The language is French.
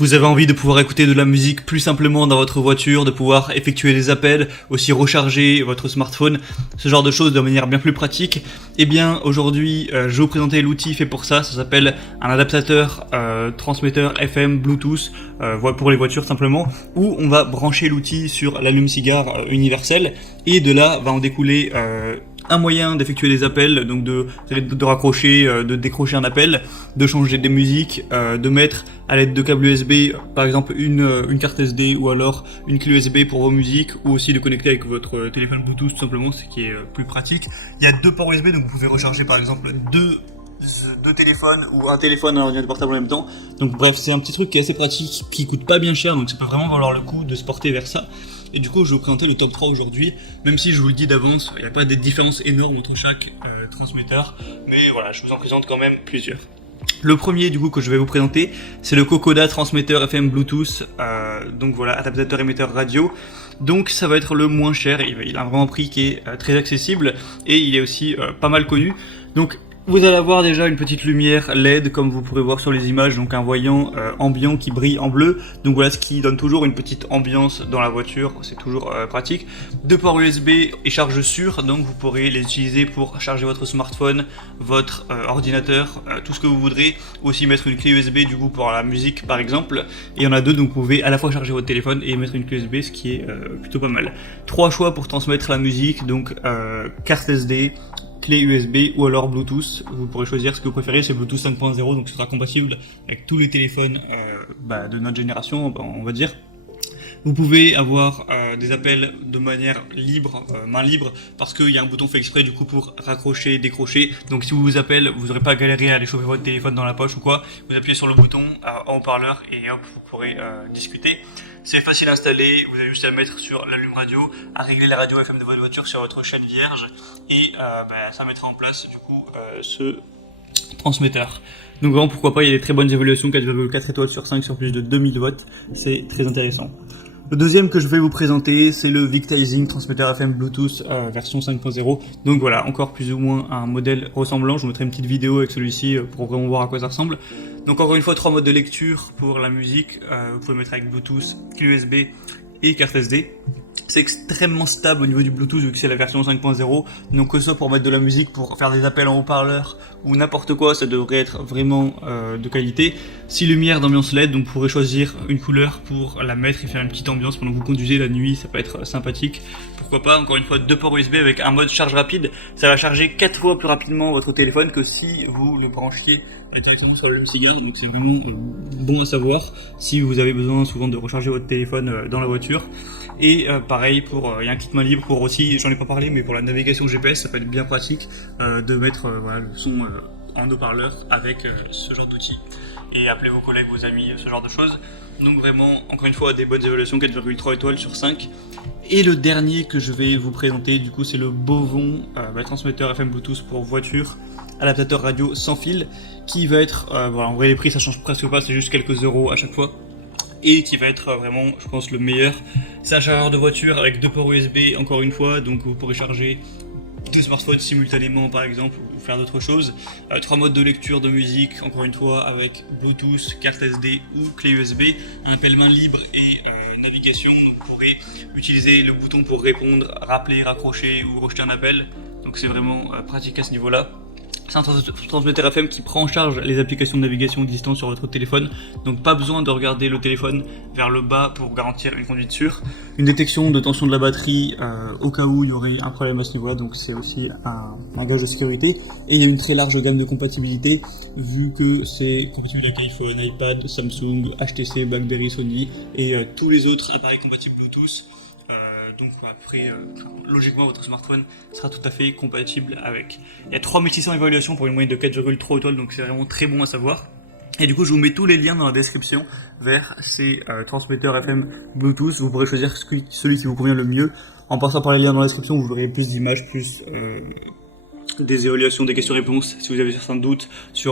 Vous avez envie de pouvoir écouter de la musique plus simplement dans votre voiture, de pouvoir effectuer des appels, aussi recharger votre smartphone, ce genre de choses de manière bien plus pratique. Eh bien aujourd'hui je vais vous présenter l'outil fait pour ça, ça s'appelle un adaptateur transmetteur FM Bluetooth pour les voitures simplement, où on va brancher l'outil sur l'allume-cigare universel et de là va en découler un moyen d'effectuer des appels, donc de raccrocher, de décrocher un appel, de changer des musiques, de mettre à l'aide de câbles USB par exemple une carte SD ou alors une clé USB pour vos musiques, ou aussi de connecter avec votre téléphone Bluetooth tout simplement, ce qui est plus pratique. Il y a deux ports USB, donc vous pouvez recharger par exemple deux téléphones ou un téléphone et un ordinateur portable en même temps. Donc bref, c'est un petit truc qui est assez pratique, qui coûte pas bien cher, donc ça peut vraiment valoir le coup de se porter vers ça. Et du coup je vais vous présenter le top 3 aujourd'hui, même si je vous le dis d'avance, il n'y a pas de différence énorme entre chaque transmetteur, mais voilà, je vous en présente quand même plusieurs. Le premier du coup que je vais vous présenter, c'est le Kokoda transmetteur FM Bluetooth, donc voilà, adaptateur émetteur radio. Donc ça va être le moins cher, il a vraiment un prix qui est très accessible et il est aussi pas mal connu. Donc vous allez avoir déjà une petite lumière LED comme vous pourrez voir sur les images, donc un voyant ambiant qui brille en bleu, donc voilà, ce qui donne toujours une petite ambiance dans la voiture, c'est toujours pratique. Deux ports USB et charge sûre, donc vous pourrez les utiliser pour charger votre smartphone, votre ordinateur, tout ce que vous voudrez, aussi mettre une clé USB du coup pour la musique par exemple, et il y en a deux, donc vous pouvez à la fois charger votre téléphone et mettre une clé USB, ce qui est plutôt pas mal. Trois choix pour transmettre la musique, donc carte SD, clé USB ou alors Bluetooth. Vous pourrez choisir ce que vous préférez, c'est Bluetooth 5.0, donc ce sera compatible avec tous les téléphones de notre génération, on va dire. Vous pouvez avoir des appels de manière libre, main libre, parce qu'il y a un bouton fait exprès du coup pour raccrocher, décrocher. Donc si vous vous appelez, vous n'aurez pas galéré à aller choper votre téléphone dans la poche ou quoi. Vous appuyez sur le bouton en haut-parleur et hop, vous pourrez discuter. C'est facile à installer, vous avez juste à le mettre sur l'allume radio, à régler la radio FM de votre voiture sur votre chaîne vierge et ça mettra en place du coup ce transmetteur. Donc vraiment pourquoi pas, il y a des très bonnes évaluations, 4,4 étoiles sur 5 sur plus de 2000 watts, c'est très intéressant. Le deuxième que je vais vous présenter, c'est le Victising transmetteur FM Bluetooth version 5.0. Donc voilà, encore plus ou moins un modèle ressemblant. Je vous mettrai une petite vidéo avec celui-ci pour vraiment voir à quoi ça ressemble. Donc encore une fois, trois modes de lecture pour la musique. Vous pouvez mettre avec Bluetooth, clé USB et carte SD. C'est extrêmement stable au niveau du Bluetooth vu que c'est la version 5.0, donc que ce soit pour mettre de la musique, pour faire des appels en haut-parleur ou n'importe quoi, ça devrait être vraiment de qualité. 6 lumières d'ambiance LED, donc vous pourrez choisir une couleur pour la mettre et faire une petite ambiance pendant que vous conduisez la nuit, ça peut être sympathique. Pourquoi pas, encore une fois, deux ports USB avec un mode charge rapide, ça va charger 4 fois plus rapidement votre téléphone que si vous le branchiez directement sur l'allume-cigare, donc c'est vraiment bon à savoir si vous avez besoin souvent de recharger votre téléphone dans la voiture. Et pareil, il y a un kit main libre pour aussi, j'en ai pas parlé, mais pour la navigation GPS, ça peut être bien pratique de mettre voilà, le son en haut-parleur avec ce genre d'outil. Et appelez vos collègues, vos amis, ce genre de choses. Donc vraiment, encore une fois, des bonnes évaluations, 4,3 étoiles sur 5. Et le dernier que je vais vous présenter, du coup, c'est le Bovon transmetteur FM Bluetooth pour voiture, adaptateur radio sans fil, qui va être, voilà, en vrai les prix ça change presque pas, c'est juste quelques euros à chaque fois. Et qui va être vraiment, je pense, le meilleur. C'est un chargeur de voiture avec deux ports USB, encore une fois, donc vous pourrez charger deux smartphones simultanément par exemple, ou faire d'autres choses. Trois modes de lecture de musique, encore une fois, avec Bluetooth, carte SD ou clé USB. Un appel main libre et navigation, donc vous pourrez utiliser le bouton pour répondre, rappeler, raccrocher ou rejeter un appel. Donc c'est vraiment pratique à ce niveau-là. C'est un transmetteur FM qui prend en charge les applications de navigation existantes sur votre téléphone, donc pas besoin de regarder le téléphone vers le bas pour garantir une conduite sûre. Une détection de tension de la batterie au cas où il y aurait un problème à ce niveau-là, donc c'est aussi un gage de sécurité. Et il y a une très large gamme de compatibilité, vu que c'est compatible avec iPhone, iPad, Samsung, HTC, BlackBerry, Sony et tous les autres appareils compatibles Bluetooth. Donc après, logiquement, votre smartphone sera tout à fait compatible avec. Il y a 3600 évaluations pour une moyenne de 4,3 étoiles, donc c'est vraiment très bon à savoir. Et du coup, je vous mets tous les liens dans la description vers ces transmetteurs FM Bluetooth. Vous pourrez choisir celui qui vous convient le mieux. En passant par les liens dans la description, vous aurez plus d'images, plus des évaluations, des questions-réponses, si vous avez certains doutes sur